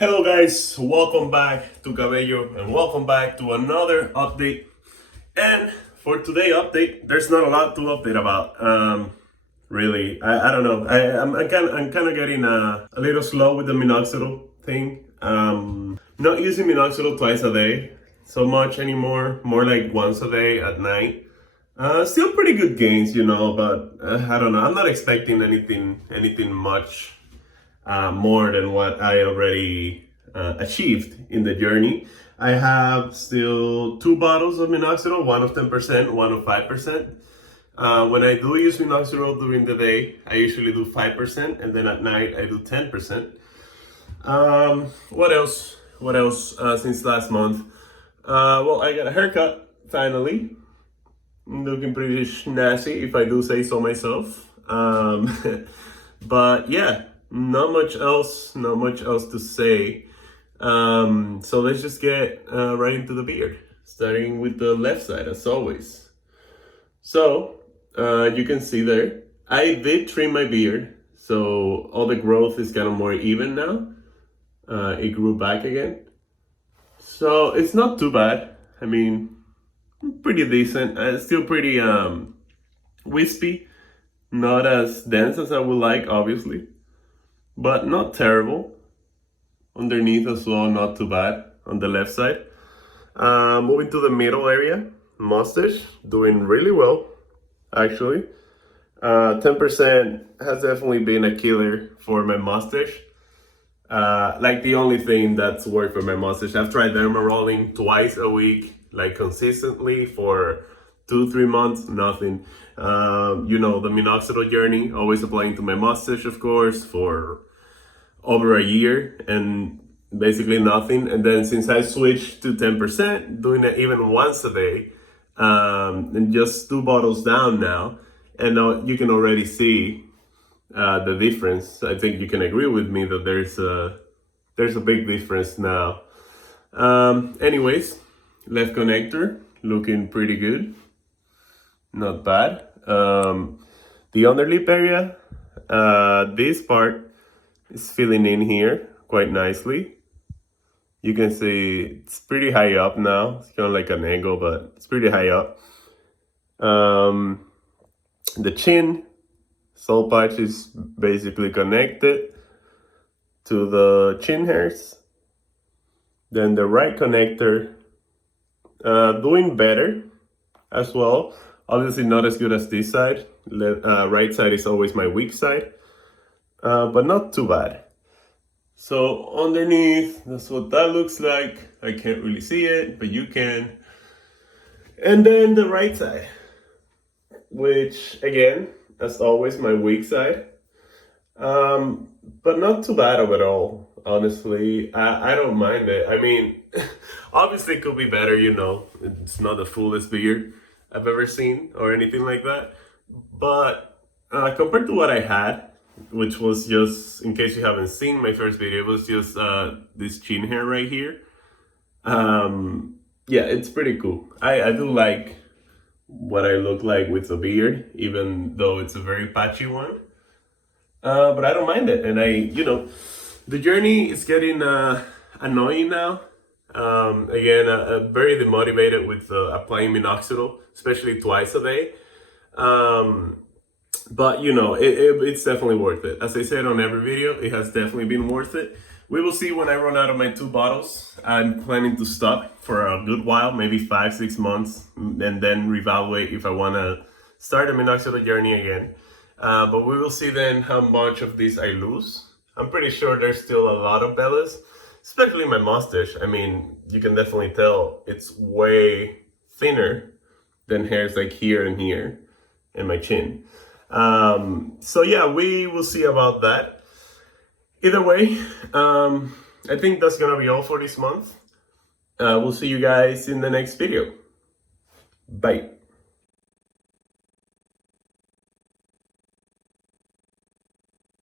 Hello guys, welcome back to Cabello and welcome back to another update. And for today update, there's not a lot to update about. Really, I don't know. I'm kind of getting a little slow with the minoxidil thing. Not using minoxidil twice a day so much anymore. More like once a day at night. Still pretty good gains, but I don't know. I'm not expecting anything much more than what I already achieved in the journey. I have still two bottles of minoxidil, one of 10%, one of 5%. When I do use minoxidil during the day, I usually do 5%, and then at night I do 10%. What else? What else since last month? Well, I got a haircut finally. Looking pretty snazzy, if I do say so myself. But yeah, not much else to say. So let's just get right into the beard, starting with the left side as always. So you can see there, I did trim my beard, so all the growth is kind of more even now. It grew back again, so it's not too bad. I mean, pretty decent. Still pretty wispy, not as dense as I would like, obviously, but not terrible. Underneath as well, not too bad on the left side. Moving to the middle area, mustache, doing really well, actually. 10% has definitely been a killer for my mustache. Like the only thing that's worked for my mustache. I've tried derma rolling twice a week, like consistently for 2-3 months, nothing. The minoxidil journey, always applying to my mustache, of course, for over a year and basically nothing. And then since I switched to 10%, doing it even once a day, and just 2 bottles down now, and now you can already see the difference. I think you can agree with me that there's a big difference now. Anyways, left connector looking pretty good, not bad. The underlip area, this part is filling in here quite nicely. You can see it's pretty high up now. It's kind of like an angle, but it's pretty high up. The chin, soul patch is basically connected to the chin hairs. Then the right connector, doing better as well. Obviously not as good as this side. Right side is always my weak side, but not too bad. So underneath, that's what that looks like. I can't really see it, but you can. And then the right side, which again, as always, my weak side. But not too bad overall, honestly. I don't mind it. I mean, obviously it could be better, It's not the fullest beard I've ever seen or anything like that. But compared to what I had, which was just, in case you haven't seen my first video, it was just this chin hair right here. Yeah, it's pretty cool. I do like what I look like with the beard, even though it's a very patchy one. But I don't mind it. And the journey is getting annoying now. Again, very demotivated with applying minoxidil, especially twice a day. But it's definitely worth it. As I said on every video, it has definitely been worth it. We will see when I run out of my 2 bottles. I'm planning to stop for a good while, maybe 5-6 months, and then reevaluate if I want to start a minoxidil journey again. But we will see then how much of this I lose. I'm pretty sure there's still a lot of bellas, especially my mustache. I mean, you can definitely tell it's way thinner than hairs like here and here and my chin. So yeah, we will see about that. Either way, I think that's gonna be all for this month. We'll see you guys in the next video. Bye.